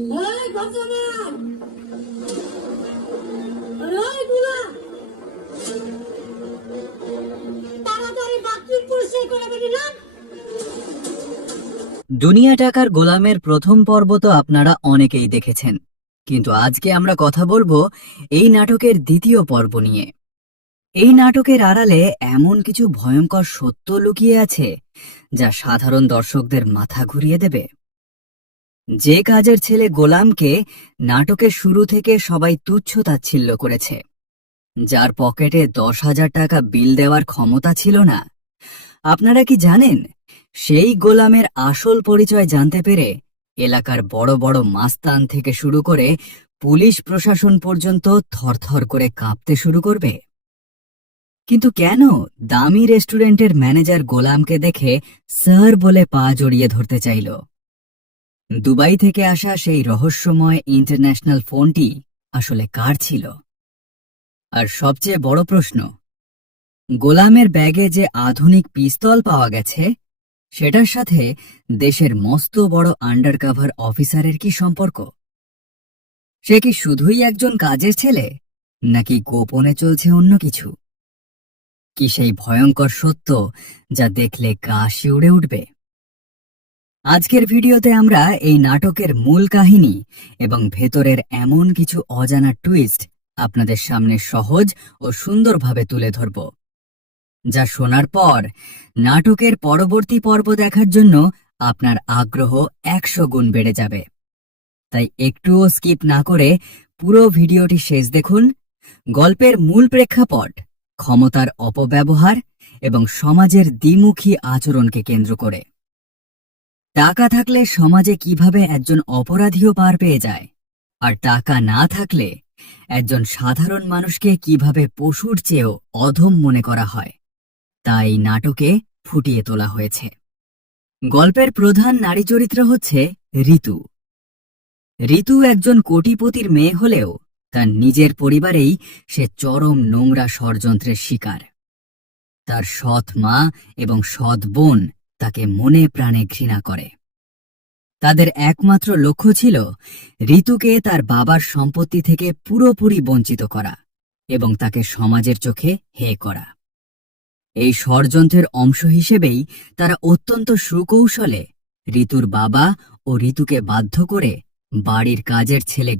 এই ভগবান, এই বুলা, তাড়াতাড়ি বাথরুম পরিষ্কার করে বেরিলাম। দুনিয়া টাকার গোলামের প্রথম পর্ব তো আপনারা অনেকেই দেখেছেন, কিন্তু আজকে আমরা কথা বলবো এই নাটকের দ্বিতীয় পর্ব নিয়ে। এই নাটকের আড়ালে এমন কিছু ভয়ঙ্কর সত্য লুকিয়ে আছে যা সাধারণ দর্শকদের মাথা ঘুরিয়ে দেবে। যে কাজের ছেলে গোলামকে নাটকের শুরু থেকে সবাই তুচ্ছ তাচ্ছিল্য করেছে, যার পকেটে 10,000 টাকা বিল দেওয়ার ক্ষমতা ছিল না, আপনারা কি জানেন সেই গোলামের আসল পরিচয় জানতে পেরে এলাকার বড় বড় মাস্তান থেকে শুরু করে পুলিশ প্রশাসন পর্যন্ত থরথর করে কাঁপতে শুরু করবে? কিন্তু কেন দামি রেস্টুরেন্টের ম্যানেজার গোলামকে দেখে স্যার বলে পা জড়িয়ে ধরতে চাইল? দুবাই থেকে আসা সেই রহস্যময় ইন্টারন্যাশনাল ফোনটি আসলে কার ছিল? আর সবচেয়ে বড় প্রশ্ন, গোলামের ব্যাগে যে আধুনিক পিস্তল পাওয়া গেছে সেটার সাথে দেশের মস্ত বড় আন্ডারকভার অফিসারের কি সম্পর্ক? সে কি শুধুই একজন কাজের ছেলে, নাকি গোপনে চলছে অন্য কিছু? কি সেই ভয়ঙ্কর সত্য যা দেখলে গা শিউড়ে উঠবে? আজকের ভিডিওতে আমরা এই নাটকের মূল কাহিনী এবং ভেতরের এমন কিছু অজানা টুইস্ট আপনাদের সামনে সহজ ও সুন্দরভাবে তুলে ধরব, যা শোনার পর নাটকের পরবর্তী পর্ব দেখার জন্য আপনার আগ্রহ 100 গুণ বেড়ে যাবে। তাই একটুও স্কিপ না করে পুরো ভিডিওটি শেষ দেখুন। গল্পের মূল প্রেক্ষাপট ক্ষমতার অপব্যবহার এবং সমাজের দ্বিমুখী আচরণকে কেন্দ্র করে। টাকা থাকলে সমাজে কিভাবে একজন অপরাধীও পার পেয়ে যায়, আর টাকা না থাকলে একজন সাধারণ মানুষকে কিভাবে পশুর চেয়েও অধম মনে করা হয়, তাই নাটকে ফুটিয়ে তোলা হয়েছে। গল্পের প্রধান নারী চরিত্র হচ্ছে ঋতু। ঋতু একজন কোটিপতির মেয়ে হলেও তার নিজের পরিবারেই সে চরম নোংরা ষড়যন্ত্রের শিকার। তার সৎ মা এবং সৎ বোন তাকে মনে প্রাণে ঘৃণা করে। তাদের একমাত্র লক্ষ্য ছিল ঋতুকে তার বাবার সম্পত্তি থেকে পুরোপুরি বঞ্চিত করা এবং তাকে সমাজের চোখে হেয় করা। এই ষড়যন্ত্রের অংশ হিসেবেই তারা অত্যন্ত সুকৌশলে ঋতুর বাবা ও ঋতুকে বাধ্য করে বাড়ির কাজের ছেলে